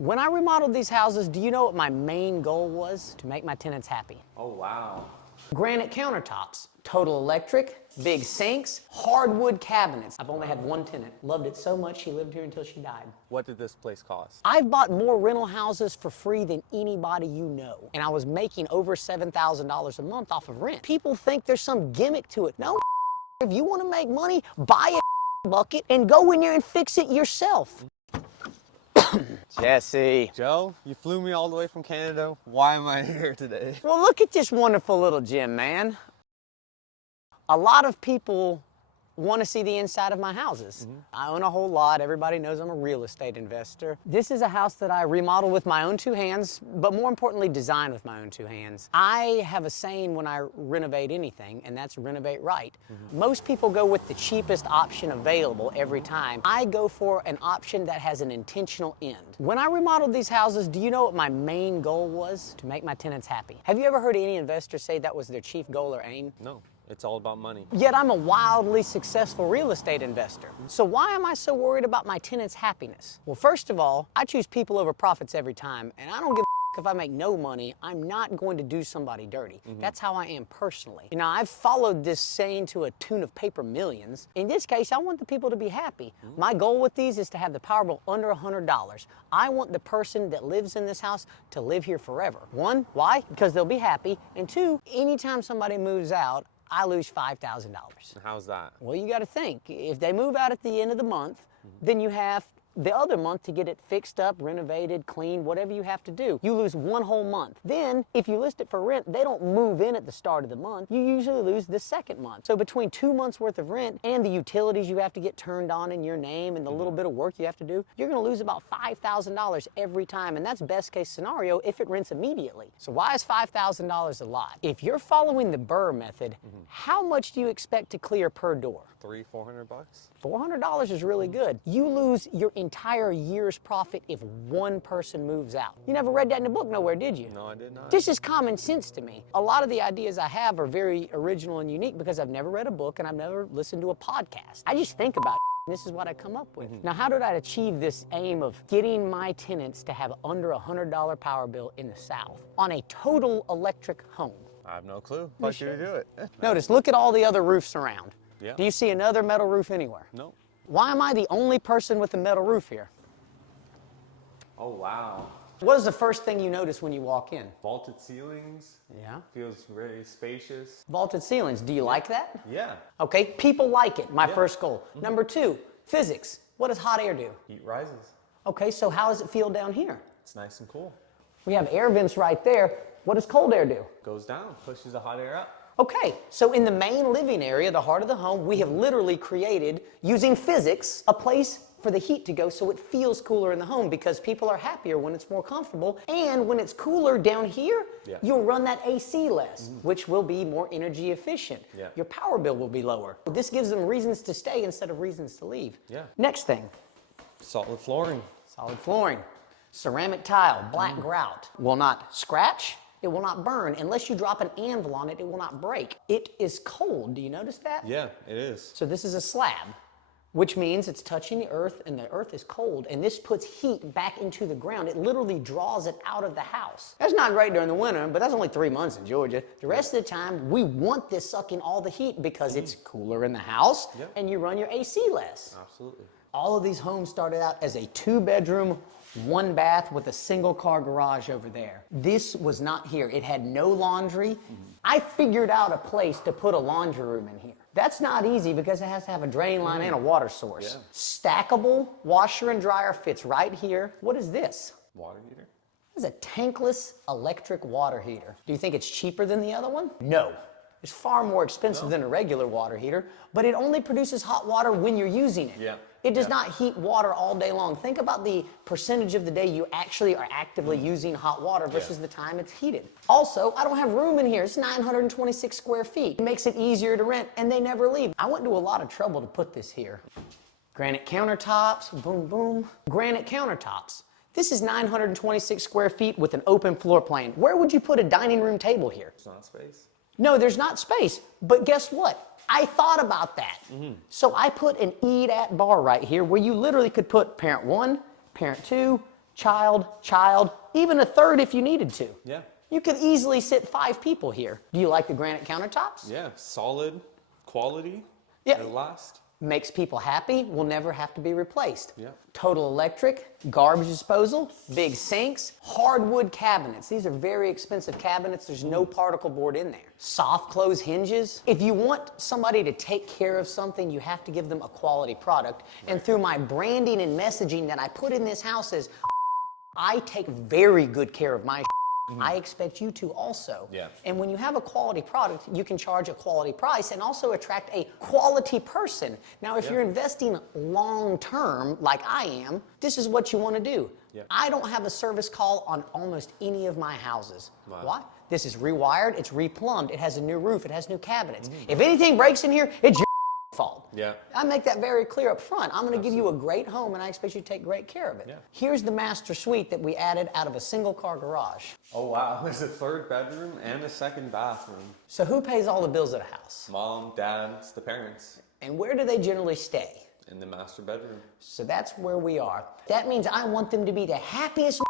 When I remodeled these houses, do you know what my main goal was? To make my tenants happy. Oh, wow. Granite countertops, total electric, big sinks, hardwood cabinets. I've only had one tenant. Loved it so much she lived here until she died. What did this place cost? I've bought more rental houses for free than anybody you know. And I was making over $7,000 a month off of rent. People think there's some gimmick to it. No, if you want to make money, buy a bucket and go in there and fix it yourself. Jesse. Joe, you flew me all the way from Canada. Why am I here today? Well, look at this wonderful little gym, man. A lot of people want to see the inside of my houses. I own a whole lot. Everybody knows I'm a real estate investor. This is a house that I remodeled with my own two hands, but more importantly, designed with my own two hands. I have a saying when I renovate anything, and that's renovate right. Most people go with the cheapest option available every time. I go for an option that has an intentional end. When I remodeled these houses, do you know what my main goal was? To make my tenants happy. Have you ever heard any investor say that was their chief goal or aim? No, it's all about money. Yet I'm a wildly successful real estate investor. So why am I so worried about my tenants' happiness? Well, first of all, I choose people over profits every time, and I don't give a if I make no money. I'm not going to do somebody dirty. That's how I am personally. You know, I've followed this saying to a tune of paper millions. In this case, I want the people to be happy. My goal with these is to have the Powerball under $100. I want the person that lives in this house to live here forever. One, why? Because they'll be happy. And two, anytime somebody moves out, I lose $5,000. How's that? Well, you got to think. If they move out at the end of the month, then you have the other month to get it fixed up, renovated, cleaned, whatever you have to do. You lose one whole month. Then, if you list it for rent, they don't move in at the start of the month. You usually lose the second month. So between 2 months worth of rent and the utilities you have to get turned on in your name and the little bit of work you have to do, you're going to lose about $5,000 every time. And that's best case scenario if it rents immediately. So why is $5,000 a lot? If you're following the Burr method, how much do you expect to clear per door? $400? $400 is really good. You lose your entire year's profit if one person moves out. You never read that in a book nowhere, did you? No, I did not. This is common sense to me. A lot of the ideas I have are very original and unique because I've never read a book and I've never listened to a podcast. I just think about it. This is what I come up with. Now, how did I achieve this aim of getting my tenants to have under $100 power bill in the South on a total electric home? I have no clue. Fuck you to do it. Notice, look at all the other roofs around. Yeah. Do you see another metal roof anywhere? No. Why am I the only person with a metal roof here? Oh, wow. What is the first thing you notice when you walk in? Vaulted ceilings. Yeah. Feels very spacious. Vaulted ceilings. Do you like that? Yeah. Okay, people like it. My first goal. Number two, physics. What does hot air do? Heat rises. Okay, so how does it feel down here? It's nice and cool. We have air vents right there. What does cold air do? Goes down, pushes the hot air up. Okay, so in the main living area, the heart of the home, we have literally created, using physics, a place for the heat to go so it feels cooler in the home because people are happier when it's more comfortable. And when it's cooler down here, you'll run that AC less, which will be more energy efficient. Your power bill will be lower. This gives them reasons to stay instead of reasons to leave. Next thing. Solid flooring. Solid flooring. Ceramic tile, black grout. Will not scratch. It will not burn. Unless you drop an anvil on it, it will not break. It is cold. Do you notice that? Yeah, it is. So this is a slab, which means it's touching the earth and the earth is cold, and this puts heat back into the ground. It literally draws it out of the house. That's not great during the winter, but that's only 3 months in Georgia. The rest of the time, we want this sucking all the heat because it's cooler in the house and you run your AC less. Absolutely. All of these homes started out as a 2-bedroom, 1 bath with a single car garage over there. This was not here. It had no laundry. I figured out a place to put a laundry room in here. That's not easy because it has to have a drain line and a water source. Stackable washer and dryer fits right here. What is this? Water heater. This is a tankless electric water heater. Do you think it's cheaper than the other one? No. It's far more expensive than a regular water heater, but it only produces hot water when you're using it. It does not heat water all day long. Think about the percentage of the day you actually are actively using hot water versus the time it's heated. Also, I don't have room in here. It's 926 square feet. It makes it easier to rent, and they never leave. I went to a lot of trouble to put this here. Granite countertops, boom, boom. Granite countertops. This is 926 square feet with an open floor plan. Where would you put a dining room table here? It's not space. No, there's not space. But guess what? I thought about that. So I put an eat at bar right here where you literally could put parent 1, parent 2, child, even a third if you needed to. Yeah. You could easily sit 5 people here. Do you like the granite countertops? Yeah, solid quality. Yeah. It'll last. Makes people happy, will never have to be replaced. Yeah. Total electric, garbage disposal, big sinks, hardwood cabinets. These are very expensive cabinets. There's no particle board in there. Soft close hinges. If you want somebody to take care of something, you have to give them a quality product. And through my branding and messaging that I put in this house is, I take very good care of my I expect you to also. Yeah. And when you have a quality product, you can charge a quality price and also attract a quality person. Now, if you're investing long term, like I am, this is what you want to do. Yeah. I don't have a service call on almost any of my houses. Wow. Why? This is rewired, it's replumbed, it has a new roof, it has new cabinets. If anything breaks in here, it's your fault. Yeah. I make that very clear up front. I'm going to give you a great home and I expect you to take great care of it. Yeah. Here's the master suite that we added out of a single car garage. Oh wow, there's a 3rd bedroom and a 2nd bathroom. So who pays all the bills at a house? Mom, dad, it's the parents And where do they generally stay? in the master bedroom. So that's where we are. That means I want them to be the happiest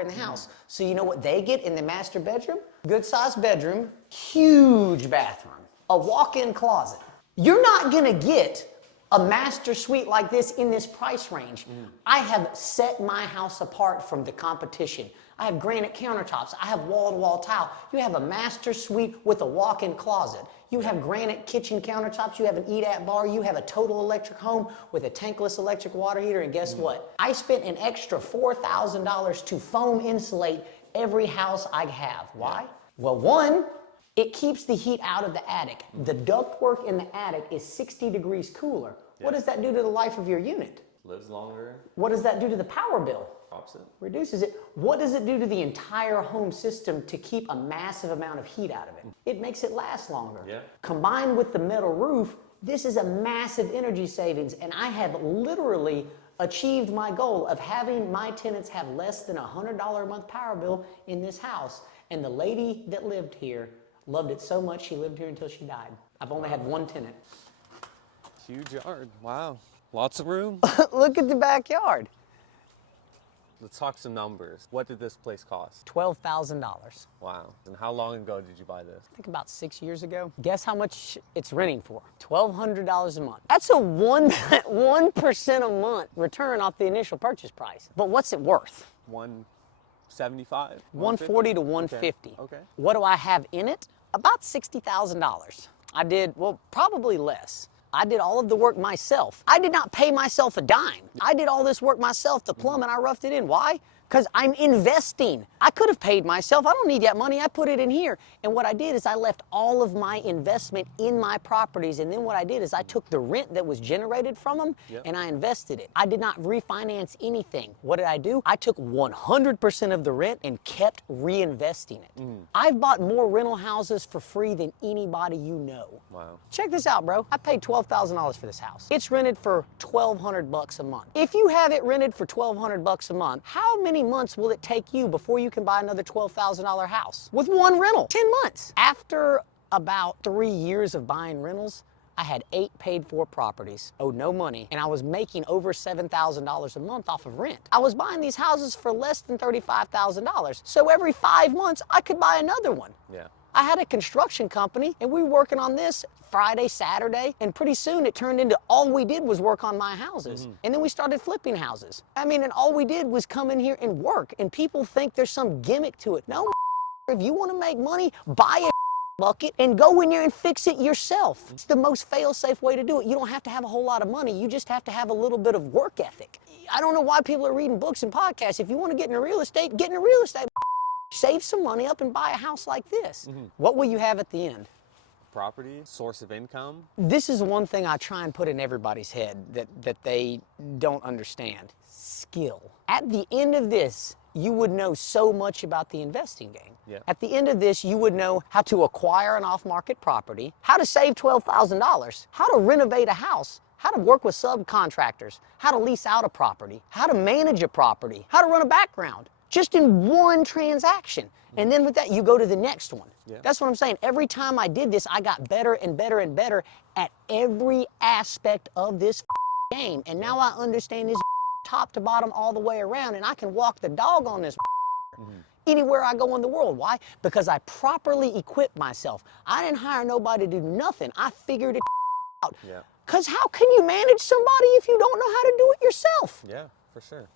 in the house. So you know what they get in the master bedroom? Good sized bedroom, huge bathroom, a walk-in closet. You're not gonna get a master suite like this in this price range. I have set my house apart from the competition. I have granite countertops. I have wall-to-wall tile. You have a master suite with a walk-in closet. You have granite kitchen countertops. You have an eat-at bar. You have a total electric home with a tankless electric water heater. And guess what? I spent an extra $4,000 to foam insulate every house I have. Why? Well, one, it keeps the heat out of the attic. The ductwork in the attic is 60 degrees cooler. What does that do to the life of your unit? Lives longer. What does that do to the power bill? Opposite. Reduces it. What does it do to the entire home system to keep a massive amount of heat out of it? It makes it last longer. Yeah. Combined with the metal roof, this is a massive energy savings, and I have literally achieved my goal of having my tenants have less than $100 a month power bill in this house. And the lady that lived here loved it so much she lived here until she died. I've only had one tenant. Huge yard. Wow. Lots of room. Look at the backyard. Let's talk some numbers. What did this place cost? $12,000. Wow. And how long ago did you buy this? I think about 6 years ago. Guess how much it's renting for? $1,200 a month. That's a 1% a month return off the initial purchase price. But what's it worth? 175? 140 to 150. Okay. What do I have in it? About $60,000. I did, well, probably less. I did all of the work myself. I did not pay myself a dime. I did all this work myself, the plumbing, I roughed it in. Why? Because I'm investing. I could have paid myself. I don't need that money. I put it in here. And what I did is I left all of my investment in my properties. And then what I did is I took the rent that was generated from them and I invested it. I did not refinance anything. What did I do? I took 100% of the rent and kept reinvesting it. I've bought more rental houses for free than anybody you know. Wow. Check this out, bro. I paid $12,000 for this house. It's rented for $1,200 a month. If you have it rented for $1,200 a month, how many months will it take you before you can buy another $12,000 house? With one rental, 10 months. After about 3 years of buying rentals, I had 8 paid-for properties, owed no money, and I was making over $7,000 a month off of rent. I was buying these houses for less than $35,000. So every 5 months, I could buy another one. Yeah. I had a construction company, and we were working on this Friday, Saturday, and pretty soon it turned into all we did was work on my houses. And then we started flipping houses. I mean, and all we did was come in here and work, and people think there's some gimmick to it. No, if you want to make money, buy a bucket and go in there and fix it yourself. It's the most fail-safe way to do it. You don't have to have a whole lot of money. You just have to have a little bit of work ethic. I don't know why people are reading books and podcasts. If you want to get into real estate, get into real estate. Save some money up and buy a house like this. What will you have at the end? Property, source of income. This is one thing I try and put in everybody's head that they don't understand. Skill. At the end of this, you would know so much about the investing game. Yeah. At the end of this, you would know how to acquire an off-market property, how to save $12,000, how to renovate a house, how to work with subcontractors, how to lease out a property, how to manage a property, how to run a background. Just in one transaction. And then with that, you go to the next one. Yeah. That's what I'm saying. Every time I did this, I got better and better and better at every aspect of this game. And now I understand this top to bottom all the way around, and I can walk the dog on this anywhere I go in the world. Why? Because I properly equipped myself. I didn't hire nobody to do nothing. I figured it out. Yeah. Because how can you manage somebody if you don't know how to do it yourself? Yeah, for sure.